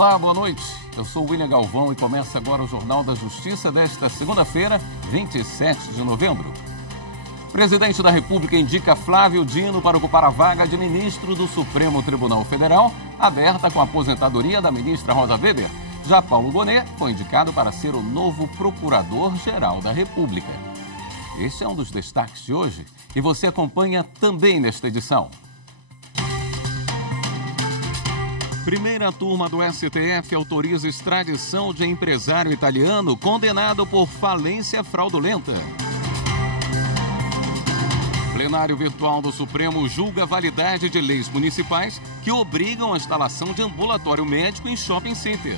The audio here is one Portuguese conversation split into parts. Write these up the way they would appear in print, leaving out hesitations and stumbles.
Olá, boa noite. Eu sou o William Galvão e começa agora o Jornal da Justiça desta segunda-feira, 27 de novembro. O presidente da República indica Flávio Dino para ocupar a vaga de ministro do Supremo Tribunal Federal, aberta com a aposentadoria da ministra Rosa Weber. Já Paulo Gonet foi indicado para ser o novo Procurador-Geral da República. Este é um dos destaques de hoje e você acompanha também nesta edição. Primeira turma do STF autoriza extradição de empresário italiano condenado por falência fraudulenta. Plenário virtual do Supremo julga a validade de leis municipais que obrigam a instalação de ambulatório médico em shopping center.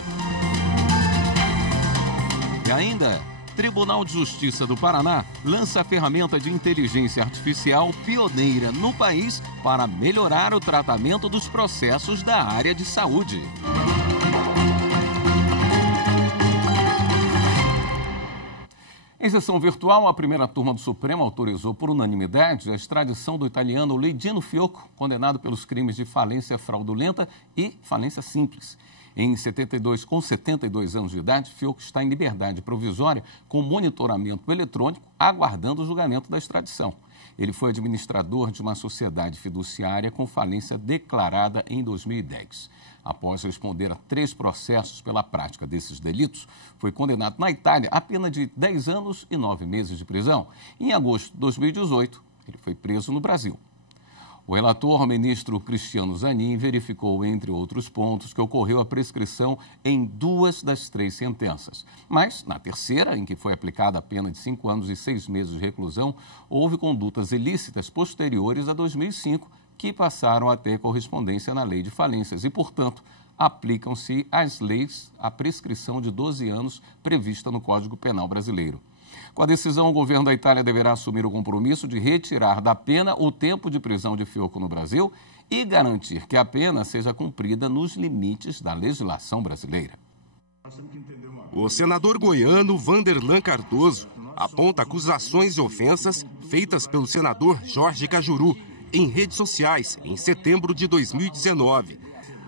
E ainda, Tribunal de Justiça do Paraná lança a ferramenta de inteligência artificial pioneira no país para melhorar o tratamento dos processos da área de saúde. Em sessão virtual, a primeira turma do Supremo autorizou por unanimidade a extradição do italiano Luigino Fiocco, condenado pelos crimes de falência fraudulenta e falência simples. Com 72 anos de idade, Fiocco está em liberdade provisória com monitoramento eletrônico, aguardando o julgamento da extradição. Ele foi administrador de uma sociedade fiduciária com falência declarada em 2010. Após responder a 3 processos pela prática desses delitos, foi condenado na Itália a pena de 10 anos e 9 meses de prisão. Em agosto de 2018, ele foi preso no Brasil. O relator, ministro Cristiano Zanin, verificou, entre outros pontos, que ocorreu a prescrição em 2 das 3 sentenças. Mas, na terceira, em que foi aplicada a pena de 5 anos e 6 meses de reclusão, houve condutas ilícitas posteriores a 2005, que passaram a ter correspondência na lei de falências e, portanto, aplicam-se às leis a prescrição de 12 anos prevista no Código Penal brasileiro. Com a decisão, o governo da Itália deverá assumir o compromisso de retirar da pena o tempo de prisão de Fiocco no Brasil e garantir que a pena seja cumprida nos limites da legislação brasileira. O senador goiano Vanderlan Cardoso aponta acusações e ofensas feitas pelo senador Jorge Cajuru em redes sociais em setembro de 2019.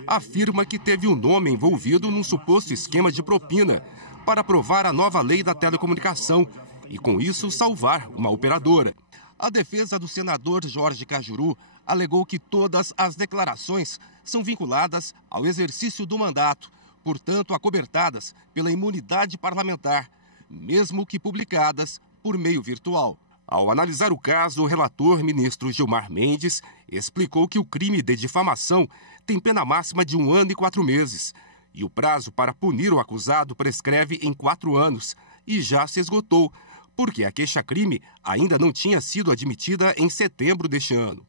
Afirma que teve o nome envolvido num suposto esquema de propina para aprovar a nova lei da telecomunicação e, com isso, salvar uma operadora. A defesa do senador Jorge Cajuru alegou que todas as declarações são vinculadas ao exercício do mandato, portanto, acobertadas pela imunidade parlamentar, mesmo que publicadas por meio virtual. Ao analisar o caso, o relator, ministro Gilmar Mendes, explicou que o crime de difamação tem pena máxima de 1 ano e 4 meses. E o prazo para punir o acusado prescreve em 4 anos e já se esgotou, porque a queixa-crime ainda não tinha sido admitida em setembro deste ano.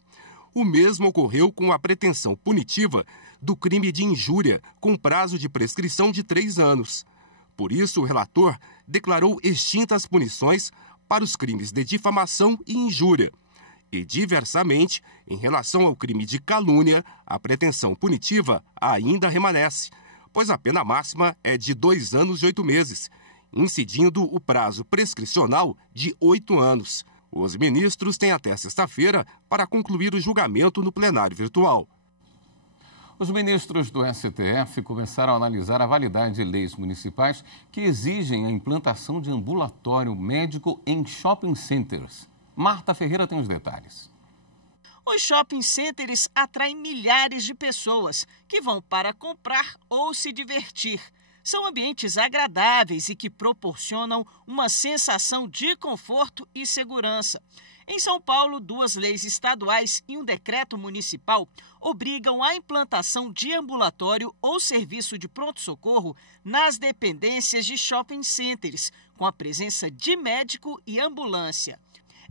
O mesmo ocorreu com a pretensão punitiva do crime de injúria, com prazo de prescrição de 3 anos. Por isso, o relator declarou extintas punições para os crimes de difamação e injúria. E, diversamente, em relação ao crime de calúnia, a pretensão punitiva ainda permanece, pois a pena máxima é de 2 anos e 8 meses, incidindo o prazo prescricional de 8 anos. Os ministros têm até sexta-feira para concluir o julgamento no plenário virtual. Os ministros do STF começaram a analisar a validade de leis municipais que exigem a implantação de ambulatório médico em shopping centers. Marta Ferreira tem os detalhes. Os shopping centers atraem milhares de pessoas que vão para comprar ou se divertir. São ambientes agradáveis e que proporcionam uma sensação de conforto e segurança. Em São Paulo, 2 leis estaduais e um decreto municipal obrigam a implantação de ambulatório ou serviço de pronto-socorro nas dependências de shopping centers, com a presença de médico e ambulância.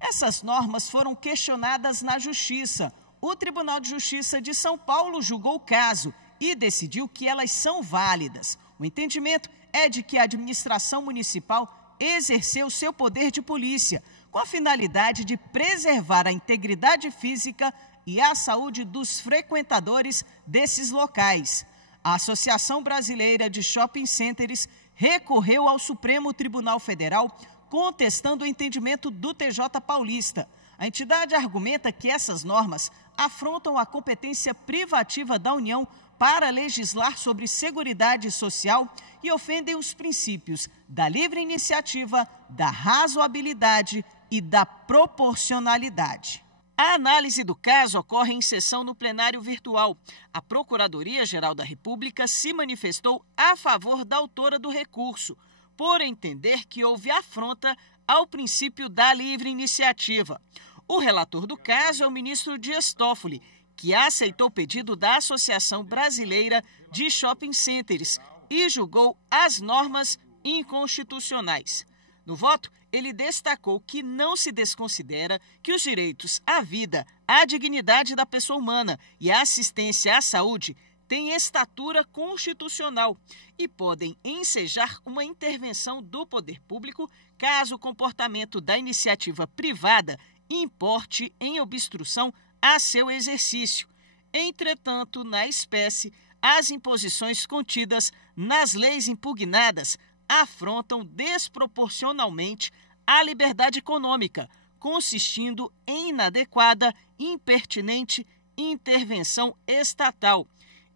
Essas normas foram questionadas na Justiça. O Tribunal de Justiça de São Paulo julgou o caso e decidiu que elas são válidas. O entendimento é de que a administração municipal exerceu seu poder de polícia, com a finalidade de preservar a integridade física e a saúde dos frequentadores desses locais. A Associação Brasileira de Shopping Centers recorreu ao Supremo Tribunal Federal contestando o entendimento do TJ paulista. A entidade argumenta que essas normas afrontam a competência privativa da União para legislar sobre seguridade social e ofendem os princípios da livre iniciativa, da razoabilidade e da proporcionalidade. A análise do caso ocorre em sessão no plenário virtual. A Procuradoria-Geral da República se manifestou a favor da autora do recurso, por entender que houve afronta ao princípio da livre iniciativa. O relator do caso é o ministro Dias Toffoli, que aceitou o pedido da Associação Brasileira de Shopping Centers e julgou as normas inconstitucionais. No voto, ele destacou que não se desconsidera que os direitos à vida, à dignidade da pessoa humana e à assistência à saúde têm estatura constitucional e podem ensejar uma intervenção do poder público caso o comportamento da iniciativa privada importe em obstrução a seu exercício. Entretanto, na espécie, as imposições contidas nas leis impugnadas afrontam desproporcionalmente a liberdade econômica, consistindo em inadequada, impertinente intervenção estatal,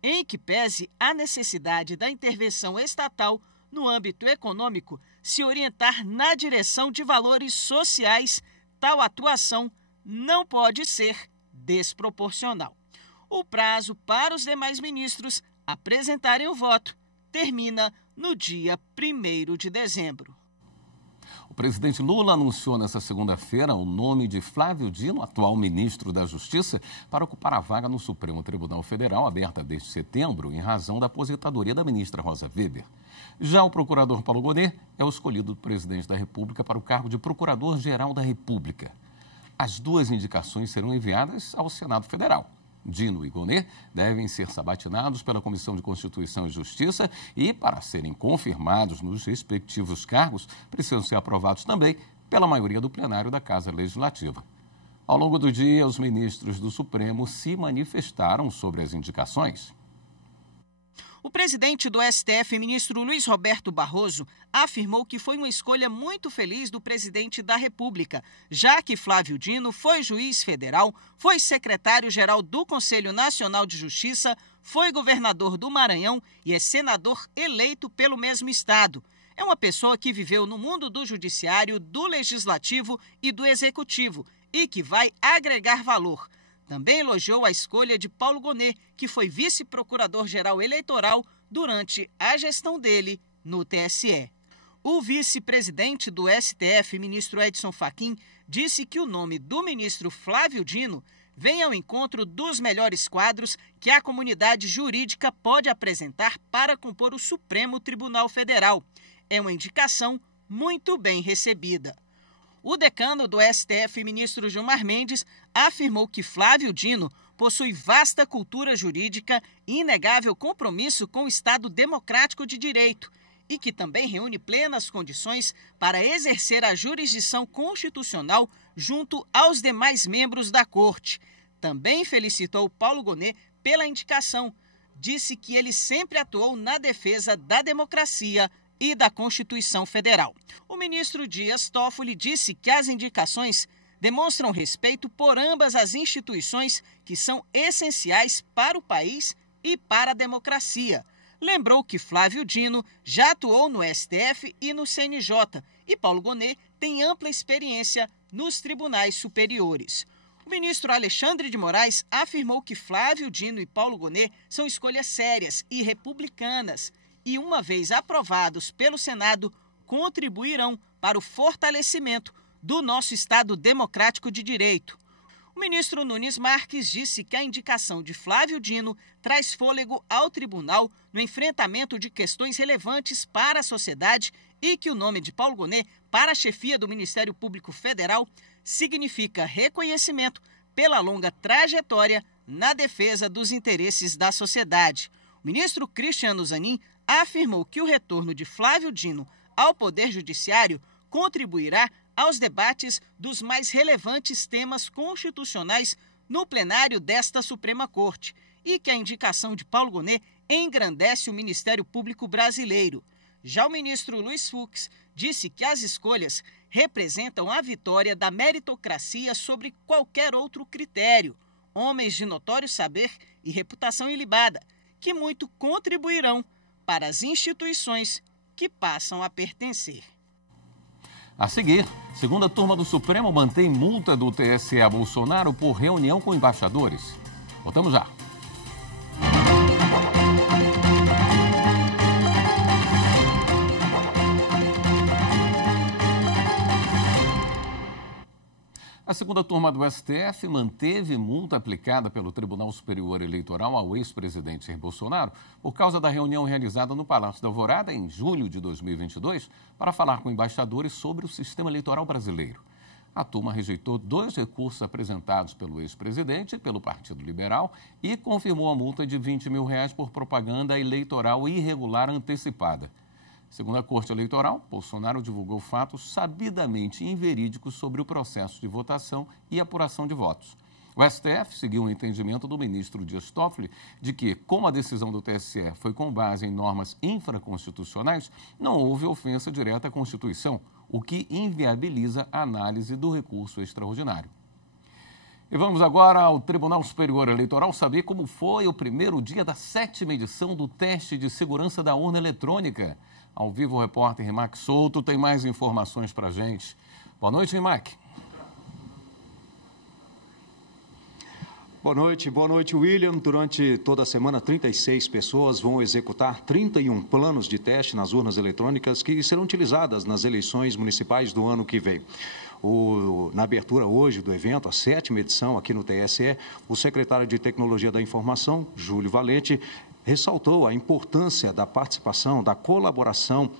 em que pese a necessidade da intervenção estatal no âmbito econômico se orientar na direção de valores sociais, tal atuação não pode ser desproporcional. O prazo para os demais ministros apresentarem o voto termina no dia 1º de dezembro. O presidente Lula anunciou nesta segunda-feira o nome de Flávio Dino, atual ministro da Justiça, para ocupar a vaga no Supremo Tribunal Federal, aberta desde setembro, em razão da aposentadoria da ministra Rosa Weber. Já o procurador Paulo Gonet é o escolhido do presidente da República para o cargo de Procurador-Geral da República. As duas indicações serão enviadas ao Senado Federal. Dino e Gonet devem ser sabatinados pela Comissão de Constituição e Justiça e, para serem confirmados nos respectivos cargos, precisam ser aprovados também pela maioria do plenário da Casa Legislativa. Ao longo do dia, os ministros do Supremo se manifestaram sobre as indicações. O presidente do STF, ministro Luiz Roberto Barroso, afirmou que foi uma escolha muito feliz do presidente da República, já que Flávio Dino foi juiz federal, foi secretário-geral do Conselho Nacional de Justiça, foi governador do Maranhão e é senador eleito pelo mesmo estado. É uma pessoa que viveu no mundo do judiciário, do legislativo e do executivo e que vai agregar valor. Também elogiou a escolha de Paulo Gonet, que foi vice-procurador-geral eleitoral durante a gestão dele no TSE. O vice-presidente do STF, ministro Edson Fachin, disse que o nome do ministro Flávio Dino vem ao encontro dos melhores quadros que a comunidade jurídica pode apresentar para compor o Supremo Tribunal Federal. É uma indicação muito bem recebida. O decano do STF, ministro Gilmar Mendes, afirmou que Flávio Dino possui vasta cultura jurídica e inegável compromisso com o Estado democrático de direito e que também reúne plenas condições para exercer a jurisdição constitucional junto aos demais membros da Corte. Também felicitou Paulo Gonet pela indicação. Disse que ele sempre atuou na defesa da democracia e da Constituição Federal. O ministro Dias Toffoli disse que as indicações demonstram respeito por ambas as instituições que são essenciais para o país e para a democracia. Lembrou que Flávio Dino já atuou no STF e no CNJ e Paulo Gonet tem ampla experiência nos tribunais superiores. O ministro Alexandre de Moraes afirmou que Flávio Dino e Paulo Gonet são escolhas sérias e republicanas e, uma vez aprovados pelo Senado, contribuirão para o fortalecimento do nosso Estado democrático de direito. O ministro Nunes Marques disse que a indicação de Flávio Dino traz fôlego ao tribunal no enfrentamento de questões relevantes para a sociedade e que o nome de Paulo Gonet para a chefia do Ministério Público Federal significa reconhecimento pela longa trajetória na defesa dos interesses da sociedade. O ministro Cristiano Zanin afirmou que o retorno de Flávio Dino ao Poder Judiciário contribuirá aos debates dos mais relevantes temas constitucionais no plenário desta Suprema Corte e que a indicação de Paulo Gonet engrandece o Ministério Público brasileiro. Já o ministro Luiz Fux disse que as escolhas representam a vitória da meritocracia sobre qualquer outro critério, homens de notório saber e reputação ilibada, que muito contribuirão para as instituições que passam a pertencer. A seguir, segunda turma do Supremo mantém multa do TSE a Bolsonaro por reunião com embaixadores. Voltamos já. A segunda turma do STF manteve multa aplicada pelo Tribunal Superior Eleitoral ao ex-presidente Jair Bolsonaro por causa da reunião realizada no Palácio da Alvorada em julho de 2022 para falar com embaixadores sobre o sistema eleitoral brasileiro. A turma rejeitou 2 recursos apresentados pelo ex-presidente e pelo Partido Liberal e confirmou a multa de R$20 mil por propaganda eleitoral irregular antecipada. Segundo a Corte Eleitoral, Bolsonaro divulgou fatos sabidamente inverídicos sobre o processo de votação e apuração de votos. O STF seguiu o entendimento do ministro Dias Toffoli de que, como a decisão do TSE foi com base em normas infraconstitucionais, não houve ofensa direta à Constituição, o que inviabiliza a análise do recurso extraordinário. E vamos agora ao Tribunal Superior Eleitoral saber como foi o primeiro dia da 7ª edição do teste de segurança da urna eletrônica. Ao vivo, o repórter Rimac Souto tem mais informações para a gente. Boa noite, Rimac. Boa noite, William. Durante toda a semana, 36 pessoas vão executar 31 planos de teste nas urnas eletrônicas que serão utilizadas nas eleições municipais do ano que vem. Na abertura hoje do evento, a 7ª edição aqui no TSE, o secretário de Tecnologia da Informação, Júlio Valente, ressaltou a importância da participação, da colaboração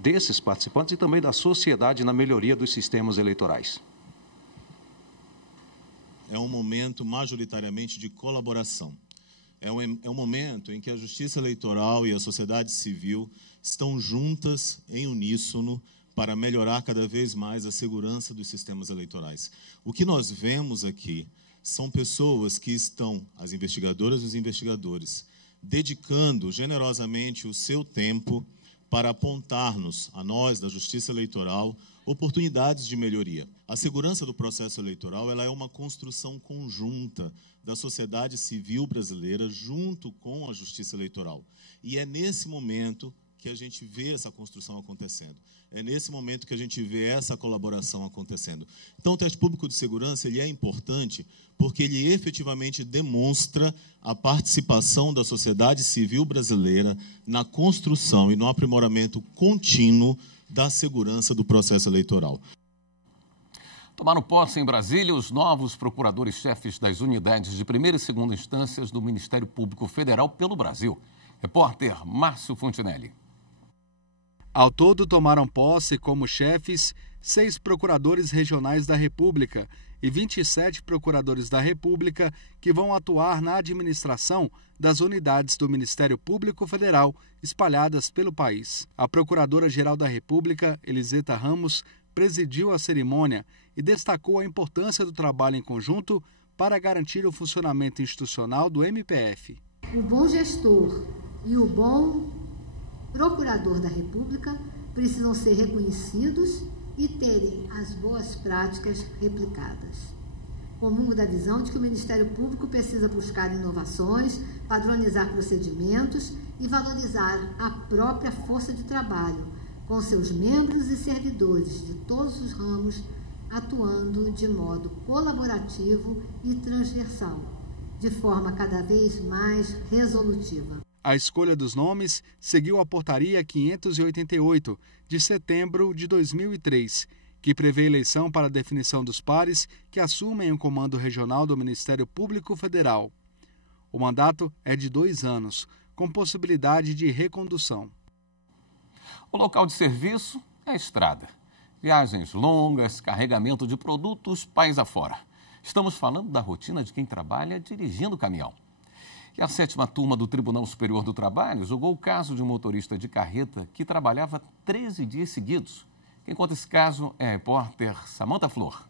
desses participantes e também da sociedade na melhoria dos sistemas eleitorais. É um momento majoritariamente de colaboração. É um momento em que a Justiça Eleitoral e a sociedade civil estão juntas em uníssono para melhorar cada vez mais a segurança dos sistemas eleitorais. O que nós vemos aqui são pessoas que estão, as investigadoras e os investigadores, dedicando generosamente o seu tempo para apontar-nos, a nós, da Justiça Eleitoral, oportunidades de melhoria. A segurança do processo eleitoral ela é uma construção conjunta da sociedade civil brasileira junto com a Justiça Eleitoral. E é nesse momento que a gente vê essa construção acontecendo. É nesse momento que a gente vê essa colaboração acontecendo. Então, o teste público de segurança ele é importante porque ele efetivamente demonstra a participação da sociedade civil brasileira na construção e no aprimoramento contínuo da segurança do processo eleitoral. Tomaram posse em Brasília os novos procuradores-chefes das unidades de primeira e segunda instâncias do Ministério Público Federal pelo Brasil. Repórter Márcio Fontinelli. Ao todo, tomaram posse como chefes 6 procuradores regionais da República e 27 procuradores da República que vão atuar na administração das unidades do Ministério Público Federal espalhadas pelo país. A Procuradora-Geral da República, Eliseta Ramos, presidiu a cerimônia e destacou a importância do trabalho em conjunto para garantir o funcionamento institucional do MPF. O bom gestor e o bom procurador da República precisam ser reconhecidos e terem as boas práticas replicadas. Comungo da visão de que o Ministério Público precisa buscar inovações, padronizar procedimentos e valorizar a própria força de trabalho, com seus membros e servidores de todos os ramos atuando de modo colaborativo e transversal, de forma cada vez mais resolutiva. A escolha dos nomes seguiu a Portaria 588, de setembro de 2003, que prevê eleição para a definição dos pares que assumem o comando regional do Ministério Público Federal. O mandato é de 2 anos, com possibilidade de recondução. O local de serviço é a estrada. Viagens longas, carregamento de produtos país afora. Estamos falando da rotina de quem trabalha dirigindo caminhão. E a 7ª turma do Tribunal Superior do Trabalho julgou o caso de um motorista de carreta que trabalhava 13 dias seguidos. Quem conta esse caso é a repórter Samanta Flor.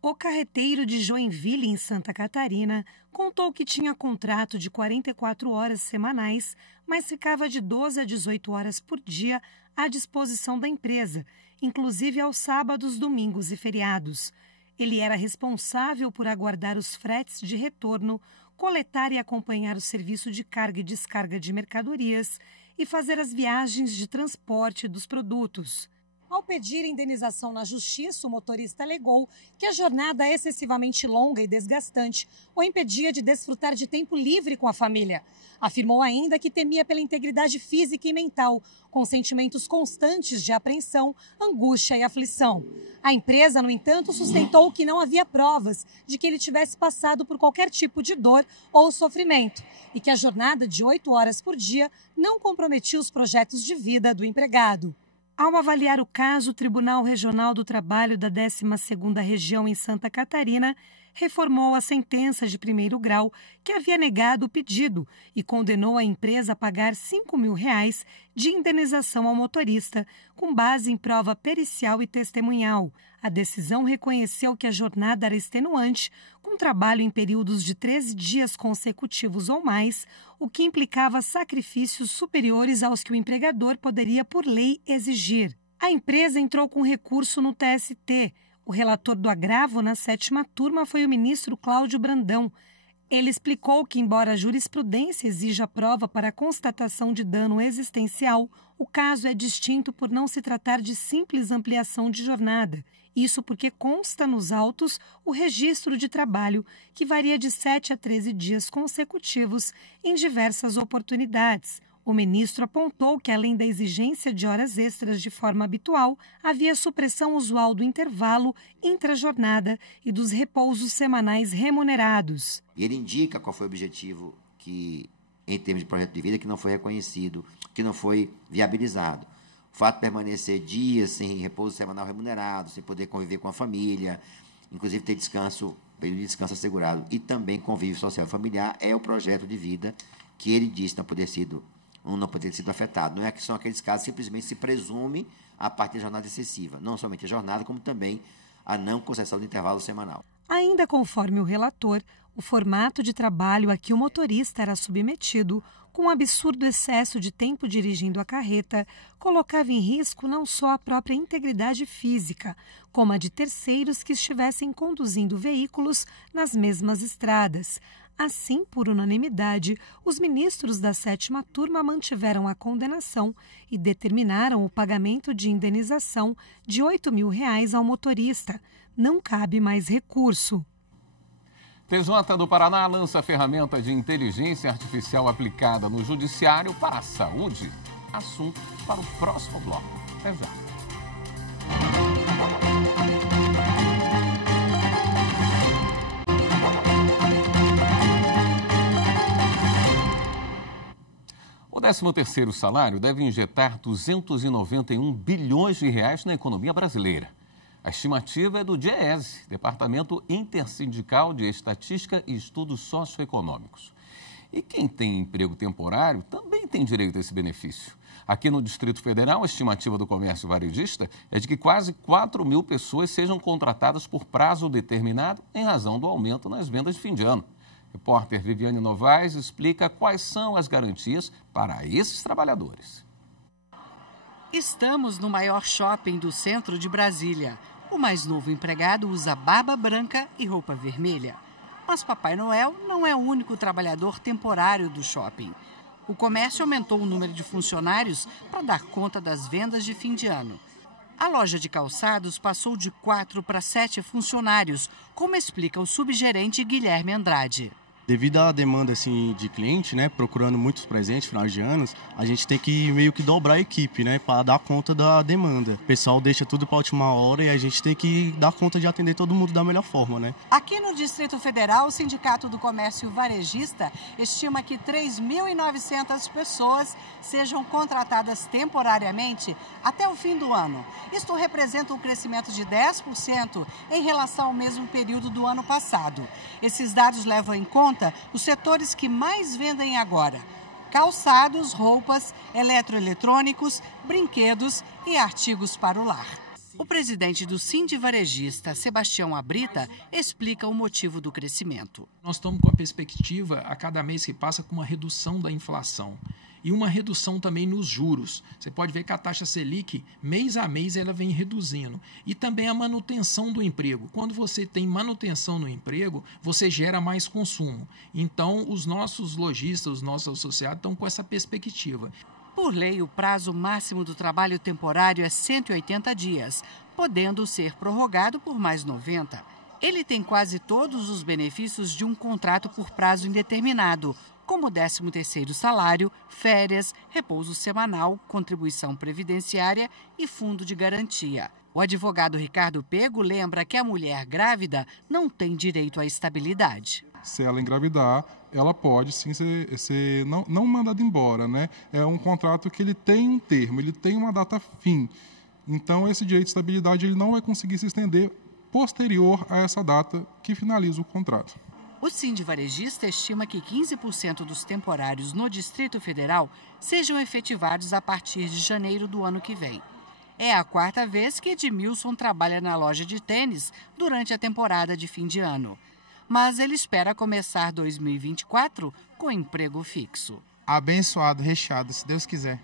O carreteiro de Joinville, em Santa Catarina, contou que tinha contrato de 44 horas semanais, mas ficava de 12 a 18 horas por dia à disposição da empresa, inclusive aos sábados, domingos e feriados. Ele era responsável por aguardar os fretes de retorno, coletar e acompanhar o serviço de carga e descarga de mercadorias e fazer as viagens de transporte dos produtos. Ao pedir indenização na justiça, o motorista alegou que a jornada excessivamente longa e desgastante o impedia de desfrutar de tempo livre com a família. Afirmou ainda que temia pela integridade física e mental, com sentimentos constantes de apreensão, angústia e aflição. A empresa, no entanto, sustentou que não havia provas de que ele tivesse passado por qualquer tipo de dor ou sofrimento e que a jornada de 8 horas por dia não comprometia os projetos de vida do empregado. Ao avaliar o caso, o Tribunal Regional do Trabalho da 12ª Região em Santa Catarina reformou a sentença de primeiro grau que havia negado o pedido e condenou a empresa a pagar R$ 5.000 de indenização ao motorista, com base em prova pericial e testemunhal. A decisão reconheceu que a jornada era extenuante, com trabalho em períodos de 13 dias consecutivos ou mais, o que implicava sacrifícios superiores aos que o empregador poderia, por lei, exigir. A empresa entrou com recurso no TST. O relator do agravo na 7ª turma foi o ministro Cláudio Brandão. Ele explicou que, embora a jurisprudência exija prova para a constatação de dano existencial, o caso é distinto por não se tratar de simples ampliação de jornada. Isso porque consta nos autos o registro de trabalho, que varia de 7 a 13 dias consecutivos em diversas oportunidades. O ministro apontou que, além da exigência de horas extras de forma habitual, havia supressão usual do intervalo intrajornada e dos repousos semanais remunerados. Ele indica qual foi o objetivo que, em termos de projeto de vida, que não foi reconhecido, que não foi viabilizado. O fato de permanecer dias sem repouso semanal remunerado, sem poder conviver com a família, inclusive ter descanso, período de descanso assegurado e também convívio social e familiar, é o projeto de vida que ele disse não poder ter sido afetado. Não é que são aqueles casos que simplesmente se presume a partir da jornada excessiva, não somente a jornada, como também a não concessão de intervalo semanal. Ainda conforme o relator, o formato de trabalho a que o motorista era submetido, com um absurdo excesso de tempo dirigindo a carreta, colocava em risco não só a própria integridade física, como a de terceiros que estivessem conduzindo veículos nas mesmas estradas. Assim, por unanimidade, os ministros da 7ª turma mantiveram a condenação e determinaram o pagamento de indenização de R$ 8.000 ao motorista. Não cabe mais recurso. TJ do Paraná lança ferramenta de inteligência artificial aplicada no judiciário para a saúde. Assunto para o próximo bloco. Até já. O 13º salário deve injetar 291 bilhões de reais na economia brasileira. A estimativa é do DIEESE, Departamento Intersindical de Estatística e Estudos Socioeconômicos. E quem tem emprego temporário também tem direito a esse benefício. Aqui no Distrito Federal, a estimativa do comércio varejista é de que quase 4.000 pessoas sejam contratadas por prazo determinado em razão do aumento nas vendas de fim de ano. Repórter Viviane Novaes explica quais são as garantias para esses trabalhadores. Estamos no maior shopping do centro de Brasília. O mais novo empregado usa barba branca e roupa vermelha. Mas Papai Noel não é o único trabalhador temporário do shopping. O comércio aumentou o número de funcionários para dar conta das vendas de fim de ano. A loja de calçados passou de 4 para 7 funcionários, como explica o subgerente Guilherme Andrade. Devido à demanda de cliente, procurando muitos presentes, finais de anos, a gente tem que meio que dobrar a equipe, para dar conta da demanda. O pessoal deixa tudo para a última hora e a gente tem que dar conta de atender todo mundo da melhor forma, Aqui no Distrito Federal, o Sindicato do Comércio Varejista estima que 3.900 pessoas sejam contratadas temporariamente até o fim do ano. Isto representa um crescimento de 10% em relação ao mesmo período do ano passado. Esses dados levam em conta os setores que mais vendem agora: calçados, roupas, eletroeletrônicos, brinquedos e artigos para o lar. O presidente do Sindivarejista, Sebastião Abrita, explica o motivo do crescimento. Nós estamos com a perspectiva, a cada mês que passa, com uma redução da inflação. e uma redução também nos juros. Você pode ver que a taxa Selic, mês a mês, ela vem reduzindo. E também a manutenção do emprego. Quando você tem manutenção no emprego, você gera mais consumo. Então, os nossos lojistas, os nossos associados estão com essa perspectiva. Por lei, o prazo máximo do trabalho temporário é 180 dias, podendo ser prorrogado por mais 90. Ele tem quase todos os benefícios de um contrato por prazo indeterminado, como 13º salário, férias, repouso semanal, contribuição previdenciária e fundo de garantia. O advogado Ricardo Pego lembra que a mulher grávida não tem direito à estabilidade. Se ela engravidar, ela pode sim ser não mandada embora, né? É um contrato que ele tem um termo, ele tem uma data fim. Então, esse direito de estabilidade ele não vai conseguir se estender posterior a essa data que finaliza o contrato. O Sindivarejista estima que 15% dos temporários no Distrito Federal sejam efetivados a partir de janeiro do ano que vem. É a 4ª vez que Edmilson trabalha na loja de tênis durante a temporada de fim de ano. Mas ele espera começar 2024 com emprego fixo. Abençoado, recheado, se Deus quiser.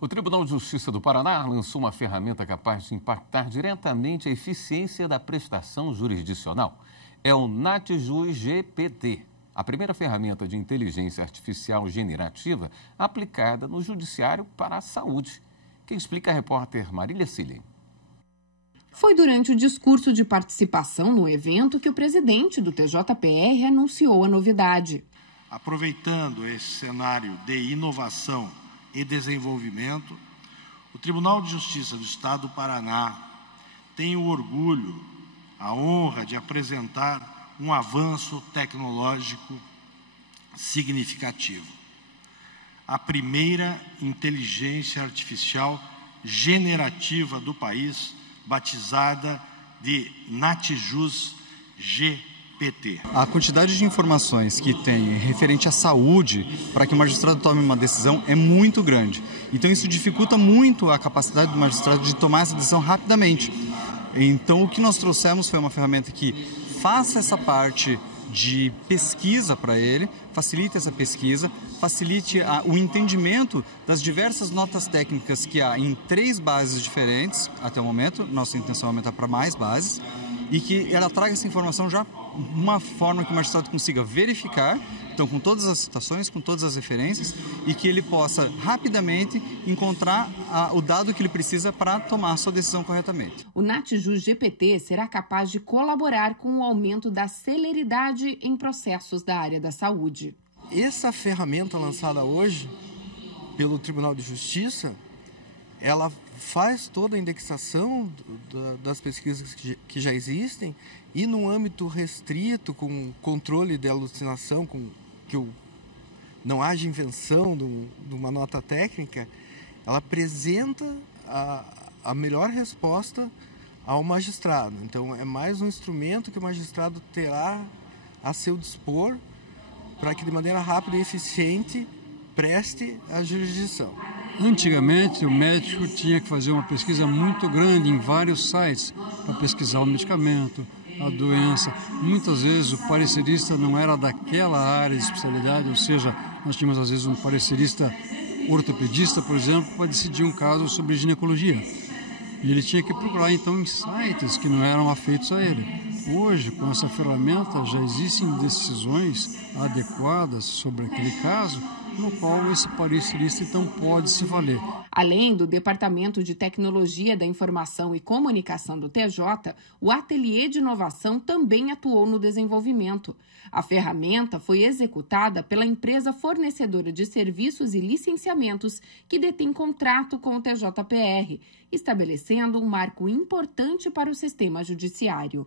O Tribunal de Justiça do Paraná lançou uma ferramenta capaz de impactar diretamente a eficiência da prestação jurisdicional. É o NatJus GPT, a primeira ferramenta de inteligência artificial generativa aplicada no Judiciário para a Saúde. Quem explica é a repórter Marília Sillen. Foi durante o discurso de participação no evento que o presidente do TJPR anunciou a novidade. Aproveitando esse cenário de inovação e desenvolvimento, o Tribunal de Justiça do Estado do Paraná tem o orgulho, a honra de apresentar um avanço tecnológico significativo. A primeira inteligência artificial generativa do país, batizada de NatJus GPT. A quantidade de informações que tem referente à saúde para que o magistrado tome uma decisão é muito grande. Então isso dificulta muito a capacidade do magistrado de tomar essa decisão rapidamente. Então o que nós trouxemos foi uma ferramenta que faça essa parte de pesquisa para ele, facilite essa pesquisa, facilite o entendimento das diversas notas técnicas que há em 3 bases diferentes até o momento. Nossa intenção é aumentar para mais bases e que ela traga essa informação já de uma forma que o magistrado consiga verificar, então com todas as citações, com todas as referências, e que ele possa rapidamente encontrar o dado que ele precisa para tomar a sua decisão corretamente. O NatJus GPT será capaz de colaborar com o aumento da celeridade em processos da área da saúde. Essa ferramenta lançada hoje pelo Tribunal de Justiça, ela faz toda a indexação das pesquisas que já existem e num âmbito restrito, com controle de alucinação, com que não haja invenção de uma nota técnica, ela apresenta a melhor resposta ao magistrado. Então, é mais um instrumento que o magistrado terá a seu dispor para que, de maneira rápida e eficiente, preste a jurisdição. Antigamente, o médico tinha que fazer uma pesquisa muito grande em vários sites para pesquisar o medicamento, a doença. Muitas vezes o parecerista não era daquela área de especialidade, ou seja, nós tínhamos às vezes um parecerista ortopedista, por exemplo, para decidir um caso sobre ginecologia. E ele tinha que procurar então em sites que não eram afeitos a ele. Hoje, com essa ferramenta, já existem decisões adequadas sobre aquele caso, no qual esse parecerista então pode se valer. Além do Departamento de Tecnologia da Informação e Comunicação do TJ, o Ateliê de Inovação também atuou no desenvolvimento. A ferramenta foi executada pela empresa fornecedora de serviços e licenciamentos que detém contrato com o TJPR, estabelecendo um marco importante para o sistema judiciário.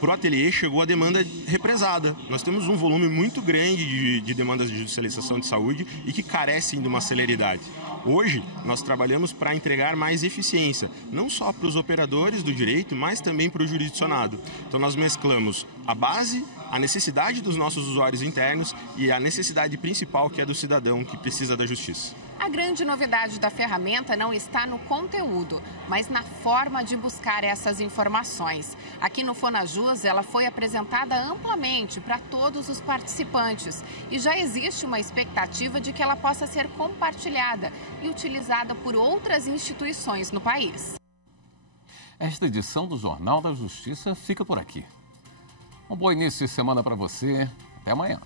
Para o ateliê chegou a demanda represada. Nós temos um volume muito grande de demandas de judicialização de saúde e que carecem de uma celeridade. Hoje, nós trabalhamos para entregar mais eficiência, não só para os operadores do direito, mas também para o jurisdicionado. Então, nós mesclamos a base, a necessidade dos nossos usuários internos e a necessidade principal, que é do cidadão que precisa da justiça. A grande novidade da ferramenta não está no conteúdo, mas na forma de buscar essas informações. Aqui no Fonajus, ela foi apresentada amplamente para todos os participantes e já existe uma expectativa de que ela possa ser compartilhada e utilizada por outras instituições no país. Esta edição do Jornal da Justiça fica por aqui. Um bom início de semana para você. Até amanhã.